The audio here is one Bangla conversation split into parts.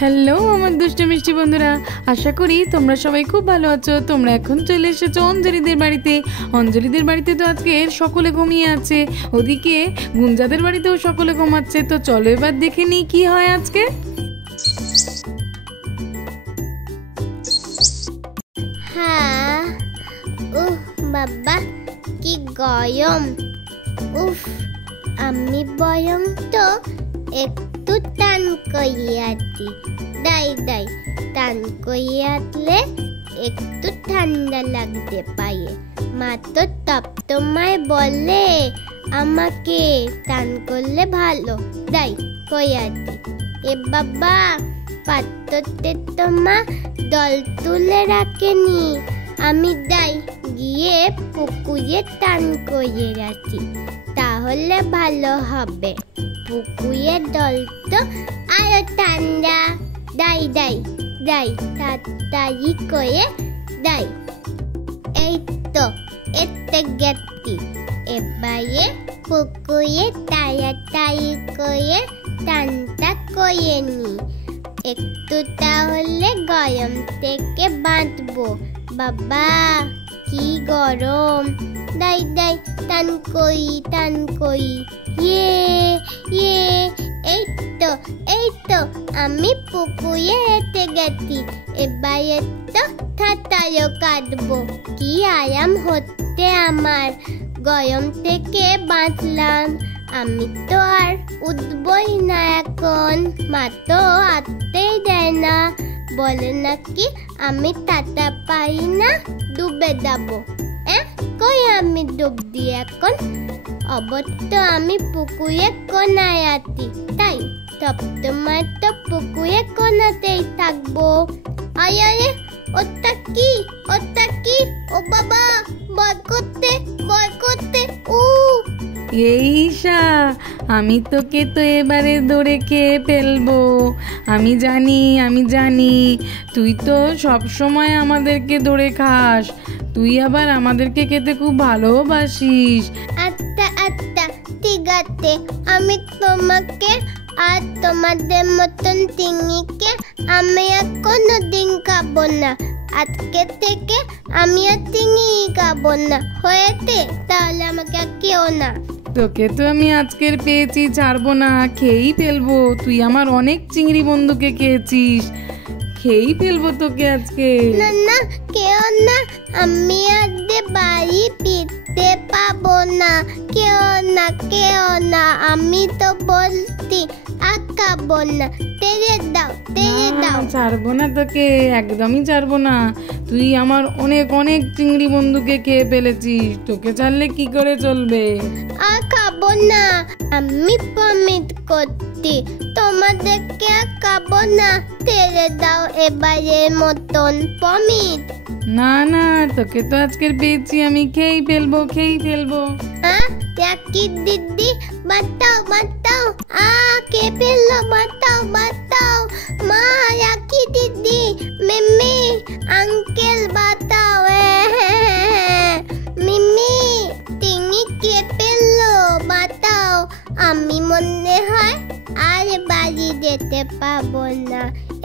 হ্যালো আমার দুষ্টু মিষ্টি বন্ধুরা, আশা করি তোমরা সবাই খুব ভালো আছো। তোমরা এখন চলে এসেছো অঞ্জলিদের বাড়িতে। অঞ্জলিদের বাড়িতে তো আজকে সকলে ঘুমিয়ে আছে, ওদিকে গুঞ্জাদের বাড়িতেও সকলে ঘুমাচ্ছে। তো চলো এবার দেখে নিই কি হয় আজকে। হ্যাঁ, বাবা কি গরম। আমি বরং তো একটু টান করিয়াছি। দাই টান করিয়াতলে একটু ঠান্ডা লাগতে পারে। মা তো তোমায় বলে আমাকে টান করলে ভালো। দাই করিয়াছি। এ বাবা পাত্রতে তো মা দল তুলে রাখেনি। আমি দাই গিয়ে পুকুরে টান করে রাখি, তাহলে ভালো হবে। পুকুরে দল তো আরো ঠান্ডা। দাই তাড়াতাড়ি করে দাই। এই তো এতে গেছি। এবারে পুকুরে তাড়াতাড়ি করে টানটা করে নি, একটু তাহলে গরম থেকে বাঁচবো। বাবা কি গরম। দাই টান করি। ইয়ে এই তো আমি পুকুরে হেঁটে গেছি। এবারে তো সাঁতারও কাটবো। কি আরাম হচ্ছে আমার, গরম থেকে বাঁচলাম। আমি তো আর উঠবই না এখন। মা তো হাঁটতেই দেয় না, বলে নাকি আমি তাতা পারি না, ডুবে যাবো। কই আমি ডুব দিই এখন? অবশ্য আমি পুকুরে কোনায় আছি, তাই সবসময় তো পুকুরে কোনাতেই থাকবো। আরে ওটা কি? ও বাবা, ভয় করতে। এই ঈশা, আমি তোকে তো এবারে ধরে খেয়ে ফেলবো। আমি জানি তুই তো সব সময় আমাদেরকে ধরে খাস, তুই আবার আমাদেরকে খেতে খুব ভালোবাসিস। আচ্ছা ঠিক আছে, আমি তোমাকে আর তোমাদের মতন চিংড়িকে আমি আর কোনোদিন খাবো না। আজকে থেকে আমি আর চিংড়ি খাবো না, হয়েছে? তাহলে আমাকে আর কেউ না। তোকে তো আমি আজকের পেয়েছি, ছাড়বো না, খেয়েই ফেলবো। তুই আমার অনেক চিংড়ি বন্ধুকে খেয়েছিস, খেয়েই ফেলবো তোকে আজকে। না কেউ না, আমি আজ বাড়ি ফিরতে পাবো না। কেউ না, আমি তো বলছি আর খাবো না। তেরে দাও। ছাড়বো না তোকে, একদমই ছাড়বো না। তুই আমার অনেক চিংড়ি বন্ধুকে খেয়ে ফেলেছিস, তোকে ছাড়লে কি করে চলবে? আর খাবো না, আমি প্রমিস করছি তোমাদেরকে আর খাবো না। তেরে দাও এবারের মতন, প্রমিস। না তোকে তো আজকের পেয়েছি, আমি খেয়েই ফেলবো। কি দিদি, বাতাও। কে ফেললো? বাতাও। মা রাখি দিদি, মিমি আঙ্কেল বাতাও। মিমি তিনি কে ফেললো? বাতাও। আমি মনে হয় আর বাড়ি যেতে পাবো না।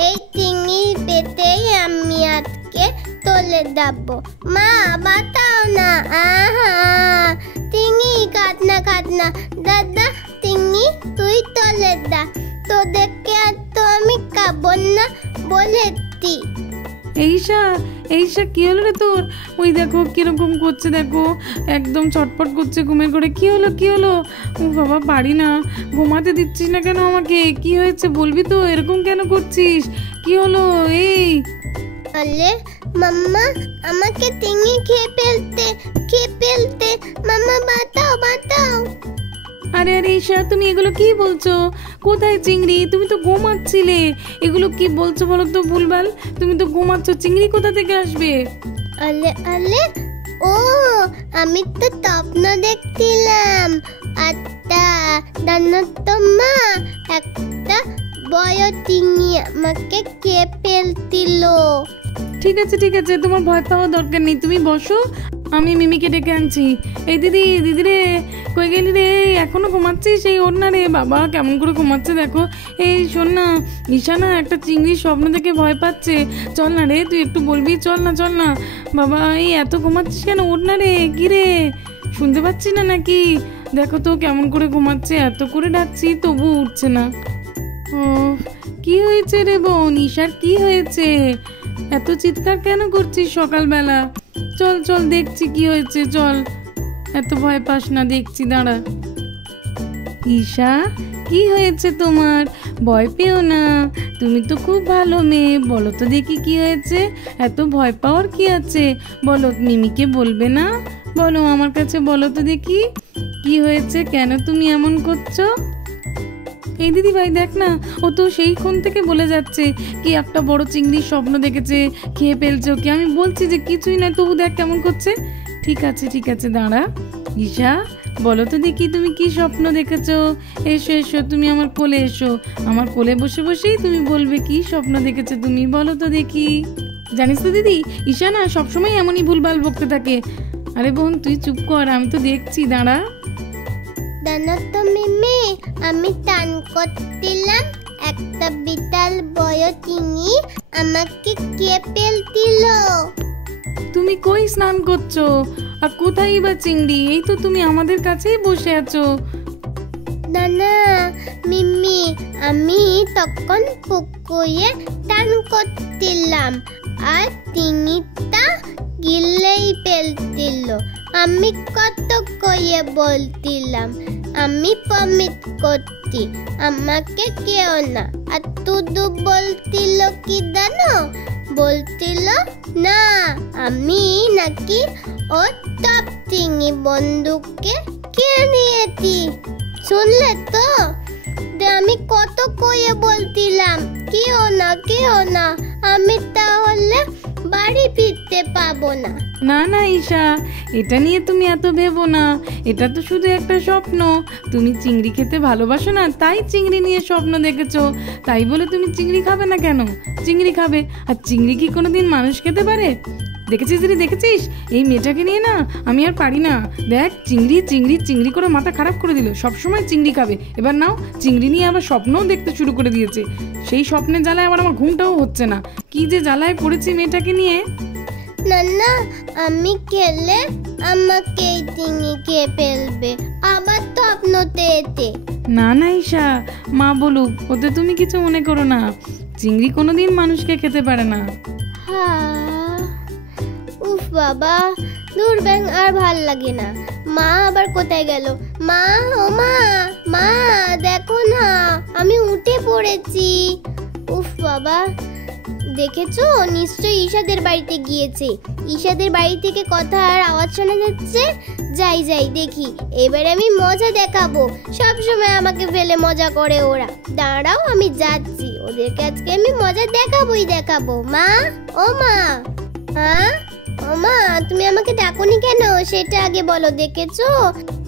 এই চিংড়ি পেতেই আমি আজকে চলে যাব। মা বাতাও না। চিংড়ি কাট না। দাদা চিংড়ি তুই চলে যা, তোদেরকে আর তো আমি খাবো না বলেছি। এইসা কি হলো রে তোর? ওই দেখো কিরকম করছে, দেখো একদম ছটপট করছে ঘুমের ঘরে। কি হলো? ও বাবা, পারি না, ঘুমাতে দিচ্ছিস না কেন আমাকে? কি হয়েছে বলবি তো? এরকম কেন করছিস? কি হলো? এই আরে মাম্মা, আমাকে চিংড়ি খেয়ে ফেলতে। মাম্মা বাতাও। আরে ঈশা, তুমি এগুলো কি বলছো? কোথায় চিংড়ি? তুমি তো ঘুমাচ্ছিলে। এগুলো কি বলছো বলো তো ভুলভাল? তুমি তো ঘুমাচ্ছ, চিংড়ি কোথা থেকে আসবে? আলে ও, আমি তো স্বপ্ন দেখছিলাম। আচ্ছা জানো তো মা, একটা বড় চিংড়ি আমাকে খেয়ে ফেলছিল। ঠিক আছে, তোমার ভয় পাওয়ার দরকার নেই, তুমি বসো, আমি মিমিকে ডেকে আনছি। এই দিদি, দিদি রে, কই গেলি রে? এখনো ঘুমাচ্ছিস? এই ওর না রে বাবা, কেমন করে ঘুমাচ্ছে দেখো। এই শোন না, ঈশা না একটা চিংড়ির স্বপ্ন দেখে ভয় পাচ্ছে। চল না রে, তুই একটু বলবি, চল না চল না। বাবা এই এত ঘুমাচ্ছিস কেন? ওর না রে, কি রে শুনতে পাচ্ছি না নাকি? দেখো তো কেমন করে ঘুমাচ্ছে, এত করে ডাকছি তবু উঠছে না। ও কি হয়েছে রে বোন? ঈশার কি হয়েছে? এত চিৎকার কেন করছিস সকালবেলা? চল চল দেখছি কি হয়েছে, চল। এত ভয় পাস না, দেখছি, দাঁড়া। ঈশা কি হয়েছে তোমার? ভয় পেও না, তুমি তো খুব ভালো মেয়ে। বলো তো দেখি কি হয়েছে? এত ভয় পাওয়ার কি আছে? বলো, মিমিকে বলবে না? বলো আমার কাছে, বলো তো দেখি কি হয়েছে, কেন তুমি এমন করছো? এই দিদি ভাই দেখ না, ও তো সেইক্ষণ থেকে বলে যাচ্ছে কি একটা বড় চিংড়ির স্বপ্ন দেখেছে, খেয়ে ফেলছে ওকে। আমি বলছি যে কিছুই না, তবু দেখ কেমন করছে। ঠিক আছে ঠিক আছে, দাঁড়া। ঈশা বলো তো দেখি তুমি কি স্বপ্ন দেখেছো? এসো এসো, তুমি আমার কোলে এসো। আমার কোলে বসে বসেই তুমি বলবে কি স্বপ্ন দেখেছো তুমি, বলো তো দেখি। জানিস তো দিদি, ঈশা না সবসময় এমনই ভুলভাল বকতে থাকে। আরে বোন তুই চুপ কর, আমি তো দেখছি, দাঁড়া। জানো তো মিমি, আমি টান করছিলাম, একটা বিশাল বড় চিংড়ি আমাকে খেয়ে ফেলছিল। তুমি কই স্নান করছো? আর কোথায় বা চিংড়ি? এই তো তুমি আমাদের কাছেই বসে আছো। না না মিমি, আমি তখন পুকুরে টান করছিলাম আর চিংড়িটা গিলেই ফেলছিল। আমি কত করে বলছিলাম আমি প্রমিস করছি আমাকে কেউ না, আর তুদু বলছিল কি জানো? বলছিল না আমি নাকি ও টপ চিংড়ি বন্দুককে খেয়ে নিয়েছি। শুনলে তো যে আমি কত করে বলছিলাম কেউ না কেউ না, আমি তাহলে বাড়ি ফিরতে পাবো না। না না ঈশা, এটা নিয়ে তুমি এত ভেবো না, এটা তো শুধু একটা স্বপ্ন। তুমি চিংড়ি খেতে ভালোবাসো না, তাই চিংড়ি নিয়ে স্বপ্ন দেখেছো। তাই বলে তুমি চিংড়ি খাবে না কেন? চিংড়ি খাবে। আর চিংড়ি কি কোনোদিন মানুষ খেতে পারে? দেখেছিস দিদি, দেখেছিস? এই মেয়েটাকে নিয়ে না আমি আর পারি না। দেখ চিংড়ি চিংড়ি চিংড়ি করে মাথা খারাপ করে দিল, সবসময় চিংড়ি খাবে। এবার নাও চিংড়ি নিয়ে আবার স্বপ্নও দেখতে শুরু করে দিয়েছে। সেই স্বপ্নে জ্বালায় আবার আমার ঘুমটাও হচ্ছে না। কি যে জ্বালায় পড়েছি মেয়েটাকে নিয়ে। না না, আমি খেলে আমাকে এই চিংড়ি খেয়ে ফেলবে, আবার স্বপ্নতে এতে। না না ঈশা, মা বলুক, ওতে তুমি কিছু মনে করো না। চিংড়ি কোনোদিন মানুষকে খেতে পারে না। উফ বাবা, দূর ব্যাং, আর ভাল লাগে না। মা আবার কোথায় গেল? মা, ও মা, মা দেখো না আমি উঠে পড়েছি। উফ বাবা, দেখেছো নিশ্চয়ই ঈশাদের বাড়িতে গিয়েছে। ঈশাদের বাড়ি থেকে কথার আওয়াজ শোনা যাচ্ছে। যাই যাই দেখি, এবারে আমি মজা দেখাবো। সব সময় আমাকে ফেলে মজা করে ওরা। দাঁড়াও আমি যাচ্ছি, ওদেরকে আজকে আমি মজা দেখাবোই দেখাবো। মা, ও মা, হ্যাঁ ও মা, তুমি আমাকে ডাকোনি কেন সেটা আগে বলো। দেখেছো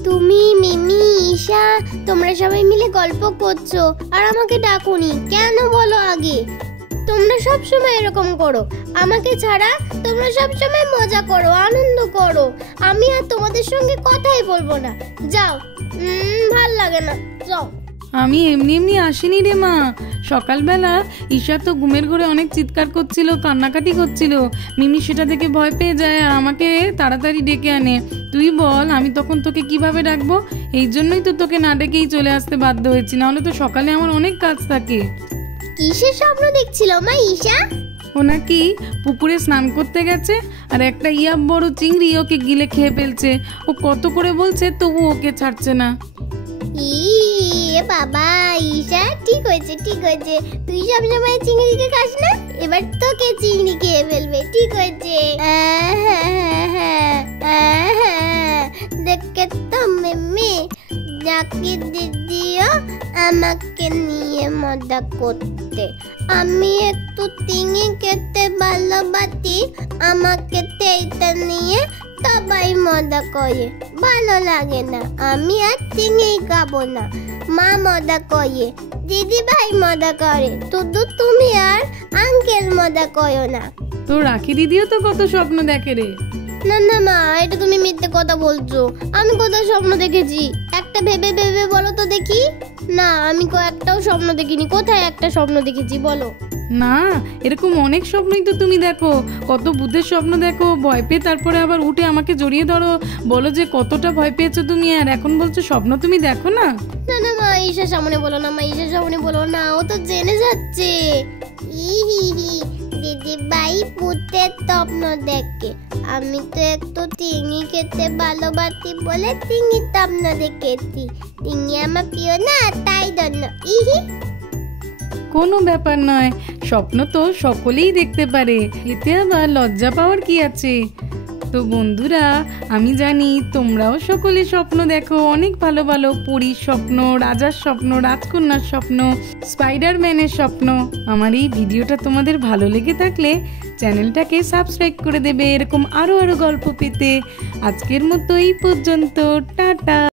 তুমি, মিমি, ঈশা তোমরা সবাই মিলে গল্প করছো আর আমাকে ডাকোনি কেন বলো আগে? তোমরা সব সময় এরকম করো, আমাকে ছাড়া তোমরা সব সময় মজা করো, আনন্দ করো। আমি আর তোমাদের সঙ্গে কথাই বলবো না। যাও, ভাল লাগে না, যাও। আমি এমনি এমনি আসিনি রে মা। সকালবেলা ঈশা তো ঘুমের ঘরে অনেক চিৎকার করছিল, কান্নাকাটি করছিল। মিমি সেটা দেখে ভয় পেয়ে যায় আর আমাকে তাড়াতাড়ি ডেকে আনে। তুই বল আমি তখন তোকে কিভাবে ডাকবো? এই জন্যই তো তোকে না ডেকেই চলে আসতে বাধ্য হয়েছি, নাহলে তো সকালে আমার অনেক কাজ থাকে। কিসের স্বপ্ন দেখছিল মা ঈশা? ও নাকি পুকুরে স্নান করতে গেছে আর একটা বড় চিংড়ি ওকে গিলে খেয়ে ফেলছে। ও কত করে বলছে তবু ওকে ছাড়ছে না। বাবা ঈশা, ঠিক হয়েছে ঠিক হয়েছে, তুই সবসময় চিংড়িকে খাস না, এবার তোকে চিংড়ি খেয়ে ফেলবে। ঠিক হয়েছে। দেখে তো মিমি, যাকে দিদিও আমাকে নিয়ে মজা করতে। আমি একটু চিংড়ি খেতে ভালোবাসি, আমাকে সেইটা নিয়ে সবাই মজা করে। ভালো লাগে না, আমি আর চিংড়ি খাবো না। মা মজা করে, দিদি ভাই মজা করে, শুধু তুমি আর আঙ্কেল মজা করো না। তো রাখি দিদিও তো কত স্বপ্ন দেখে রে। না না মা, এটা তুমি মিথ্যে কথা বলছো। আমি কোথায় স্বপ্ন দেখেছি? একটা ভেবে ভেবে বলো তো দেখি। না, আমি একটাও স্বপ্ন দেখিনি। কোথায় একটা স্বপ্ন দেখেছি বলো? না, এরকম অনেক স্বপ্নই তো তুমি দেখো। কত ভূতের স্বপ্ন দেখো, ভয় পেয়ে তারপরে আবার উঠে আমাকে জড়িয়ে ধরো, বলো যে কতটা ভয় পেয়েছো তুমি, আর এখন বলছো স্বপ্ন তুমি দেখো না। না না মা, ঈশার সামনে বলো না মা, ঈশার সামনে বলো না, ও তো জেনে যাচ্ছে। দিদি ভাই ভূতের স্বপ্ন দেখে। আমি তো একটু চিংড়ি খেতে ভালোবাসি বলে চিংড়ি স্বপ্ন দেখেছি। চিংড়ি আমার প্রিয় না, তাই জন্য। কোনো ব্যাপার নয়, স্বপ্ন তো সকলেই দেখতে পারে, এতে আবার লজ্জা পাওয়ার কি আছে। তো বন্ধুরা, আমি জানি তোমরাও সকলে স্বপ্ন দেখো, অনেক ভালো ভালো পরীর স্বপ্ন, রাজার স্বপ্ন, রাজকন্যার স্বপ্ন, স্পাইডারম্যানের স্বপ্ন। আমার এই ভিডিওটা তোমাদের ভালো লেগে থাকলে চ্যানেলটাকে সাবস্ক্রাইব করে দেবে এরকম আরও গল্প পেতে। আজকের মতো এই পর্যন্ত, টাটা।